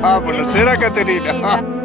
Buonasera Caterina.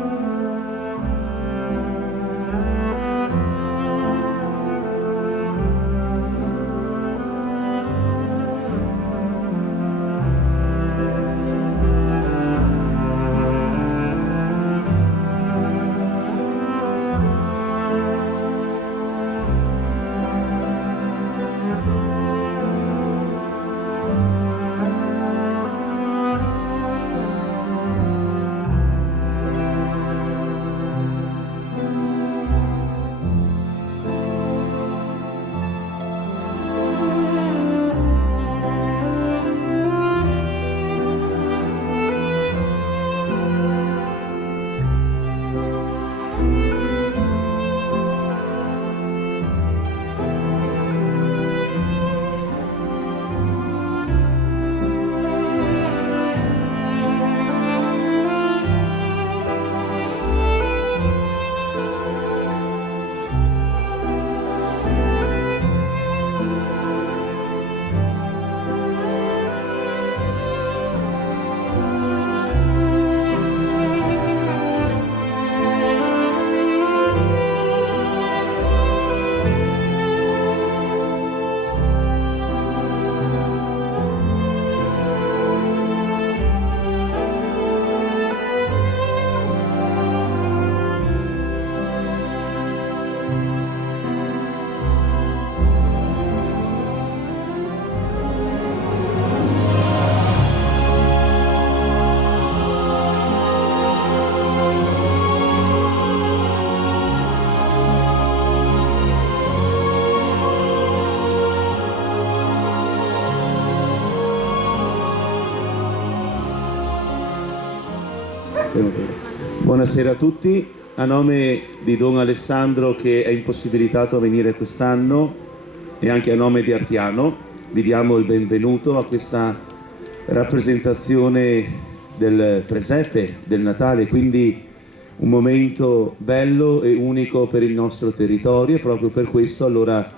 Buonasera a tutti, a nome di Don Alessandro che è impossibilitato a venire quest'anno e anche a nome di Artiano vi diamo il benvenuto a questa rappresentazione del presepe, del Natale, quindi un momento bello e unico per il nostro territorio e proprio per questo allora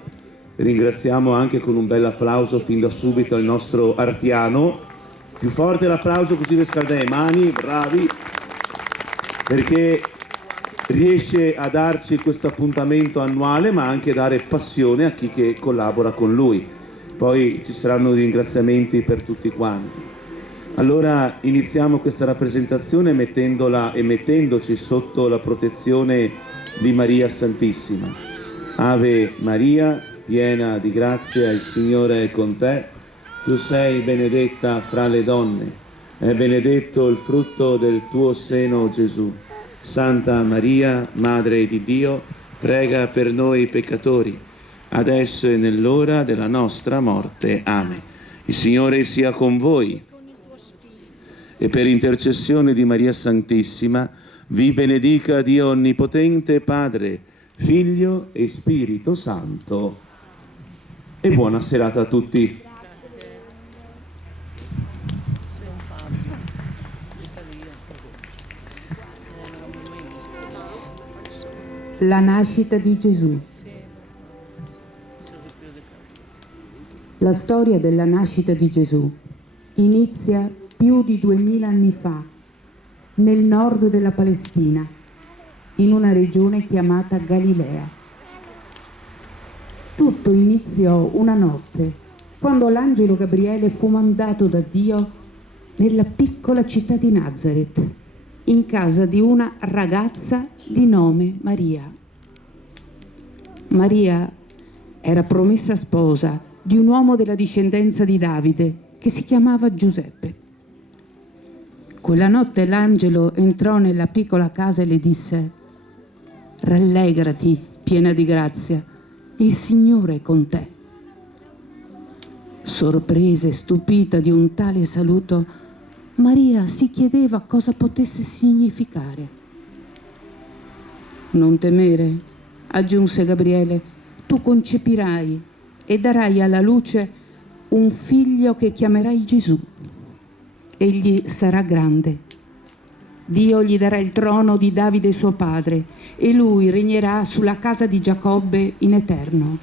ringraziamo anche con un bel applauso fin da subito il nostro Artiano. Più forte l'applauso così riscalda le mani, bravi, perché riesce a darci questo appuntamento annuale ma anche dare passione a chi che collabora con lui. Poi ci saranno ringraziamenti per tutti quanti. Allora iniziamo questa rappresentazione mettendola e mettendoci sotto la protezione di Maria Santissima. Ave Maria, piena di grazia, il Signore è con te. Tu sei benedetta fra le donne, è benedetto il frutto del tuo seno, Gesù. Santa Maria, Madre di Dio, prega per noi peccatori, adesso e nell'ora della nostra morte. Amen. Il Signore sia con voi. E per intercessione di Maria Santissima, vi benedica Dio Onnipotente, Padre, Figlio e Spirito Santo. E buona serata a tutti. La nascita di Gesù. La storia della nascita di Gesù inizia più di 2000 anni fa, nel nord della Palestina, in una regione chiamata Galilea. Tutto iniziò una notte, quando l'angelo Gabriele fu mandato da Dio nella piccola città di Nazareth, in casa di una ragazza di nome Maria. Maria era promessa sposa di un uomo della discendenza di Davide che si chiamava Giuseppe. Quella notte l'angelo entrò nella piccola casa e le disse: «Rallegrati, piena di grazia, il Signore è con te». Sorpresa e stupita di un tale saluto, Maria si chiedeva cosa potesse significare. «Non temere», aggiunse Gabriele, «tu concepirai e darai alla luce un figlio che chiamerai Gesù. Egli sarà grande. Dio gli darà il trono di Davide suo padre e lui regnerà sulla casa di Giacobbe in eterno.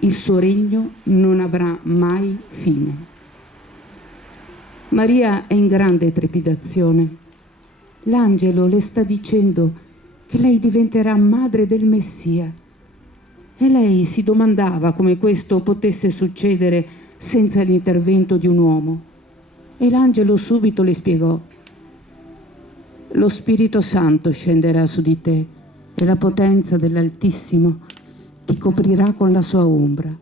Il suo regno non avrà mai fine». Maria è in grande trepidazione. L'angelo le sta dicendo che lei diventerà madre del Messia. E lei si domandava come questo potesse succedere senza l'intervento di un uomo. E l'angelo subito le spiegò: lo Spirito Santo scenderà su di te e la potenza dell'Altissimo ti coprirà con la sua ombra.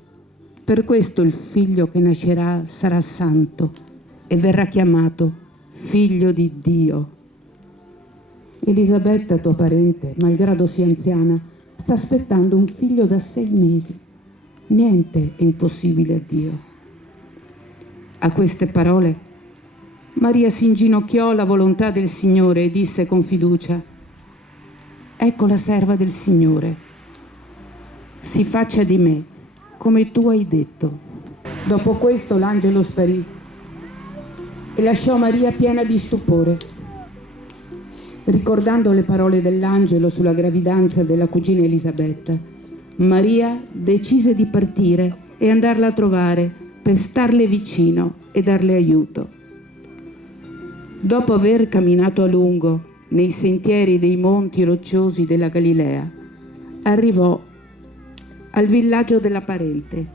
Per questo il figlio che nascerà sarà santo e verrà chiamato figlio di Dio. Elisabetta, tua parente, malgrado sia anziana, sta aspettando un figlio da 6 mesi. Niente è impossibile a Dio. A queste parole Maria si inginocchiò alla volontà del Signore e disse con fiducia: ecco la serva del Signore, si faccia di me come tu hai detto. Dopo questo l'angelo sparì e lasciò Maria piena di stupore. Ricordando le parole dell'angelo sulla gravidanza della cugina Elisabetta, Maria decise di partire e andarla a trovare per starle vicino e darle aiuto. Dopo aver camminato a lungo nei sentieri dei monti rocciosi della Galilea, arrivò al villaggio della parente.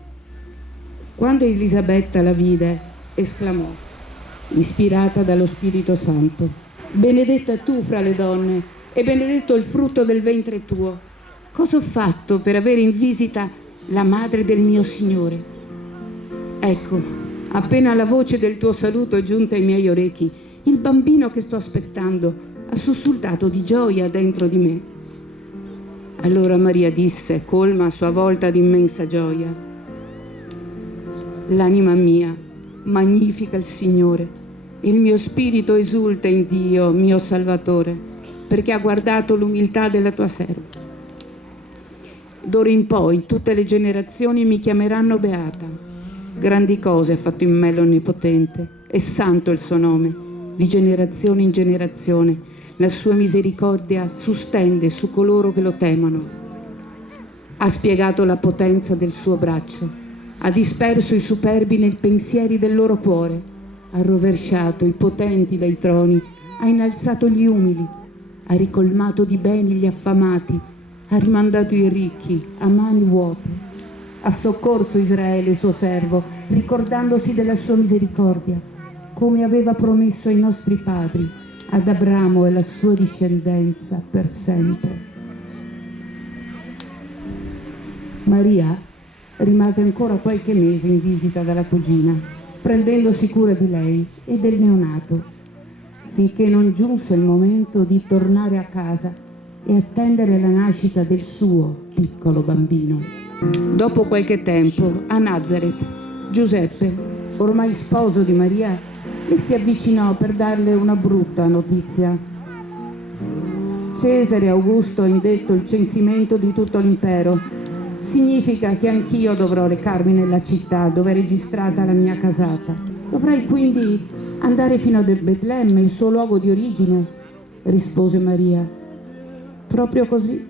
Quando Elisabetta la vide, esclamò, ispirata dallo Spirito Santo: benedetta tu fra le donne e benedetto il frutto del ventre tuo. Cosa ho fatto per avere in visita la madre del mio Signore? Ecco, appena la voce del tuo saluto è giunta ai miei orecchi, il bambino che sto aspettando ha sussultato di gioia dentro di me. Allora Maria disse, colma a sua volta di immensa gioia: l'anima mia magnifica il Signore, il mio spirito esulta in Dio, mio Salvatore, perché ha guardato l'umiltà della tua serva. D'ora in poi tutte le generazioni mi chiameranno beata. Grandi cose ha fatto in me l'Onnipotente, e santo il suo nome, di generazione in generazione. La sua misericordia sustende su coloro che lo temono. Ha spiegato la potenza del suo braccio, ha disperso i superbi nei pensieri del loro cuore, ha rovesciato i potenti dai troni, ha innalzato gli umili, ha ricolmato di beni gli affamati, ha rimandato i ricchi a mani vuote, ha soccorso Israele suo servo, ricordandosi della sua misericordia, come aveva promesso ai nostri padri, ad Abramo e alla sua discendenza per sempre. Maria rimase ancora qualche mese in visita dalla cugina, prendendosi cura di lei e del neonato, finché non giunse il momento di tornare a casa e attendere la nascita del suo piccolo bambino. Dopo qualche tempo, a Nazareth, Giuseppe, ormai sposo di Maria, le si avvicinò per darle una brutta notizia. Cesare Augusto ha indetto il censimento di tutto l'impero. Significa che anch'io dovrò recarmi nella città dove è registrata la mia casata. Dovrai quindi andare fino a Betlemme, il suo luogo di origine, rispose Maria. Proprio così.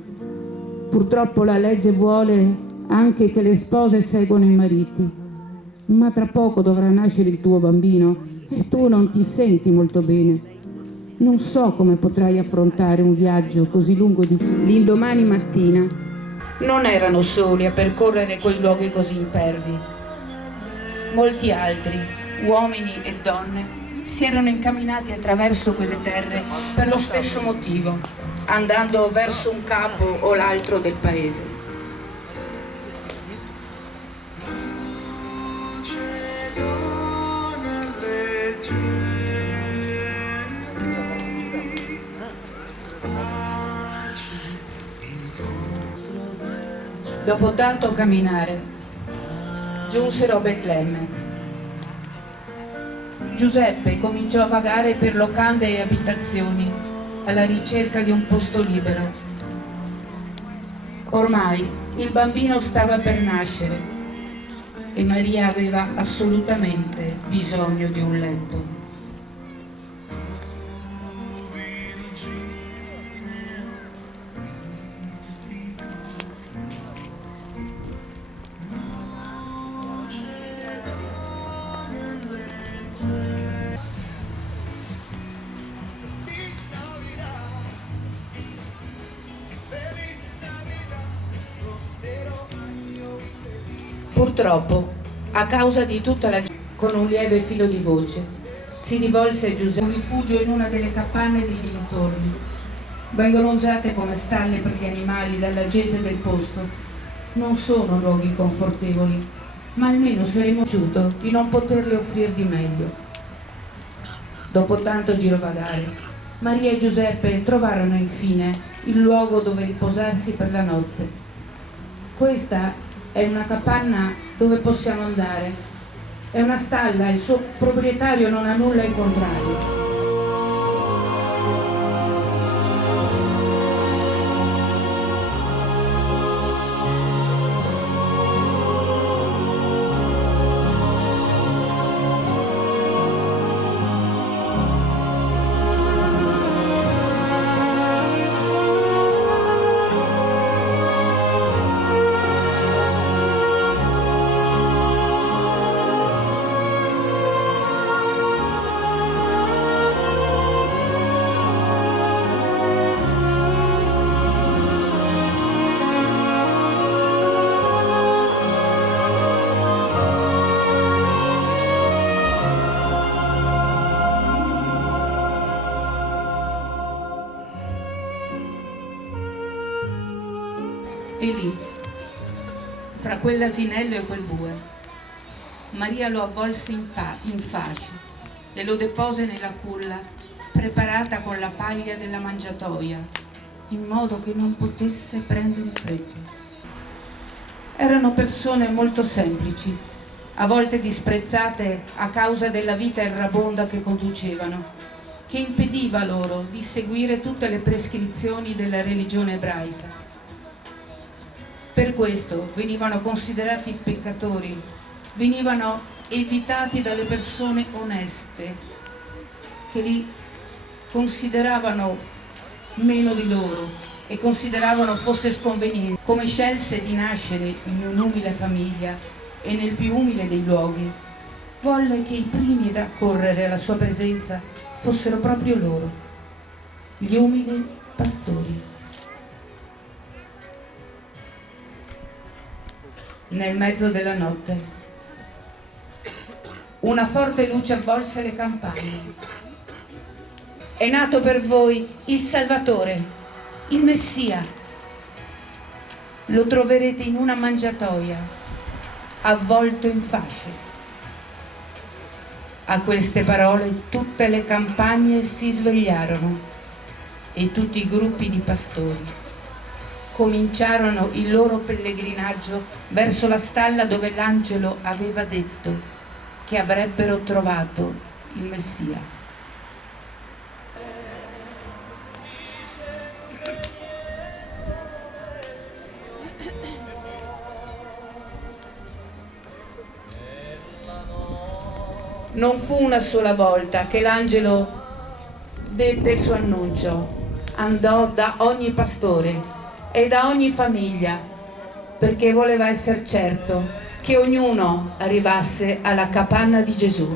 Purtroppo la legge vuole anche che le spose seguano i mariti. Ma tra poco dovrà nascere il tuo bambino e tu non ti senti molto bene. Non so come potrai affrontare un viaggio così lungo di... L'indomani mattina non erano soli a percorrere quei luoghi così impervi. Molti altri, uomini e donne, si erano incamminati attraverso quelle terre per lo stesso motivo, andando verso un capo o l'altro del paese. Dopo tanto camminare, giunsero a Betlemme. Giuseppe cominciò a vagare per locande e abitazioni, alla ricerca di un posto libero. Ormai il bambino stava per nascere e Maria aveva assolutamente bisogno di un letto. Purtroppo, a causa di tutta la gente, con un lieve filo di voce, si rivolse a Giuseppe, un rifugio in una delle capanne dei dintorni. Vengono usate come stalle per gli animali dalla gente del posto. Non sono luoghi confortevoli, ma almeno saremmo giuto di non poterle offrire di meglio. Dopo tanto girovagare, Maria e Giuseppe trovarono infine il luogo dove riposarsi per la notte. Questa è una capanna dove possiamo andare. È una stalla, il suo proprietario non ha nulla in contrario. E lì, fra quell'asinello e quel bue, Maria lo avvolse in fasci e lo depose nella culla preparata con la paglia della mangiatoia, in modo che non potesse prendere freddo. Erano persone molto semplici, a volte disprezzate a causa della vita errabonda che conducevano, che impediva loro di seguire tutte le prescrizioni della religione ebraica. Per questo venivano considerati peccatori, venivano evitati dalle persone oneste, che li consideravano meno di loro e consideravano fosse sconveniente. Come scelse di nascere in un'umile famiglia e nel più umile dei luoghi, volle che i primi ad accorrere alla sua presenza fossero proprio loro, gli umili pastori. Nel mezzo della notte, una forte luce avvolse le campagne. È nato per voi il Salvatore, il Messia. Lo troverete in una mangiatoia, avvolto in fasce. A queste parole tutte le campagne si svegliarono e tutti i gruppi di pastori cominciarono il loro pellegrinaggio verso la stalla dove l'angelo aveva detto che avrebbero trovato il Messia. Non fu una sola volta che l'angelo dette il suo annuncio, andò da ogni pastore e da ogni famiglia, perché voleva essere certo che ognuno arrivasse alla capanna di Gesù.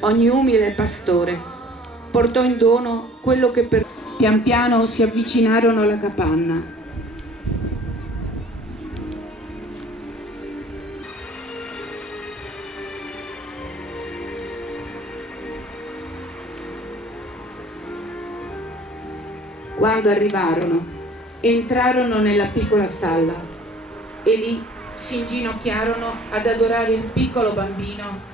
Ogni umile pastore portò in dono quello che pian piano si avvicinarono alla capanna. Quando arrivarono, entrarono nella piccola stalla e lì si inginocchiarono ad adorare il piccolo bambino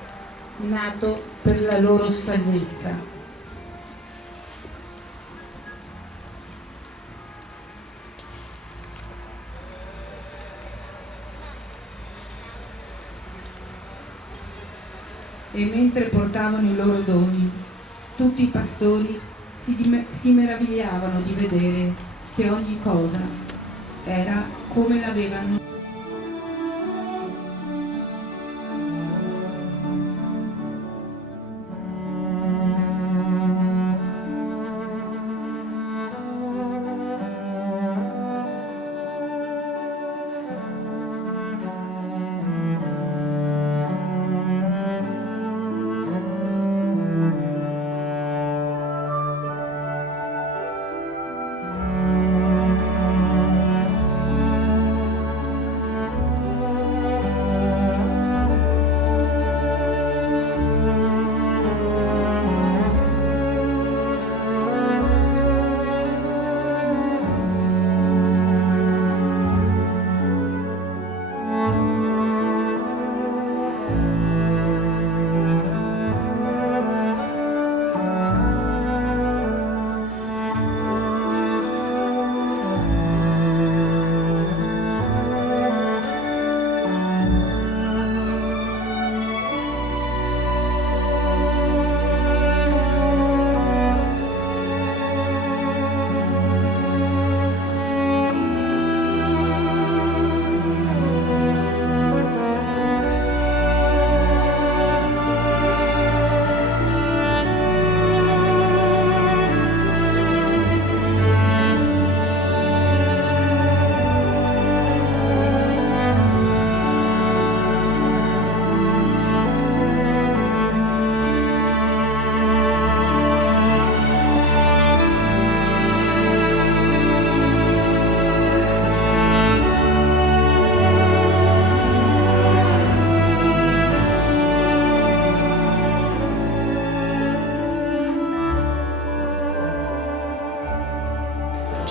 nato per la loro salvezza. E mentre portavano i loro doni, tutti i pastori si meravigliavano di vedere che ogni cosa era come l'avevano.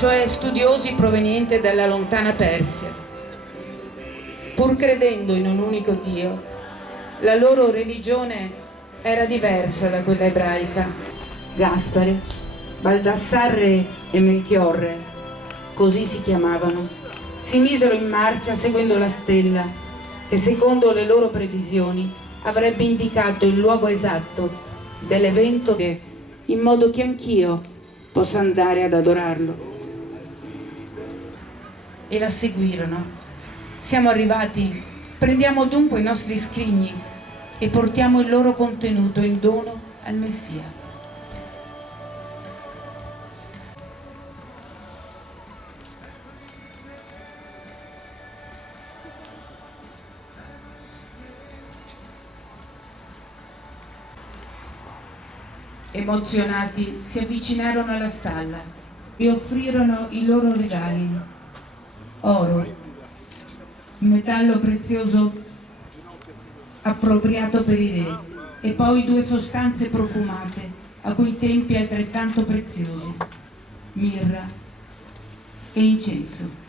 cioè studiosi provenienti dalla lontana Persia. Pur credendo in un unico Dio, la loro religione era diversa da quella ebraica. Gaspare, Baldassarre e Melchiorre, così si chiamavano, si misero in marcia seguendo la stella che secondo le loro previsioni avrebbe indicato il luogo esatto dell'evento, in modo che anch'io possa andare ad adorarlo. E la seguirono. Siamo arrivati, prendiamo dunque i nostri scrigni e portiamo il loro contenuto in dono al Messia. Emozionati si avvicinarono alla stalla e offrirono i loro regali: oro, metallo prezioso appropriato per i re, e poi 2 sostanze profumate a quei tempi altrettanto preziose: mirra e incenso.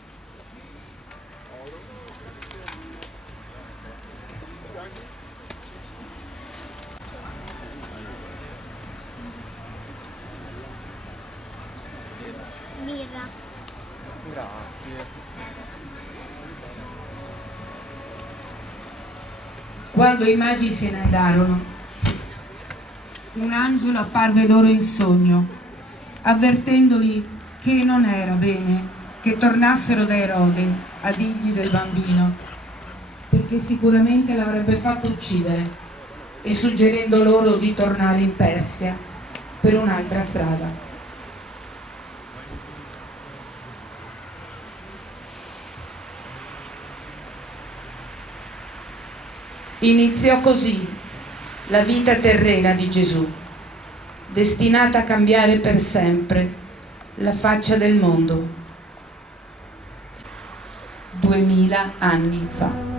Mirra. Quando i magi se ne andarono, un angelo apparve loro in sogno, avvertendoli che non era bene che tornassero da Erode a dirgli del bambino, perché sicuramente l'avrebbe fatto uccidere, e suggerendo loro di tornare in Persia per un'altra strada. Iniziò così la vita terrena di Gesù, destinata a cambiare per sempre la faccia del mondo. 2000 anni fa.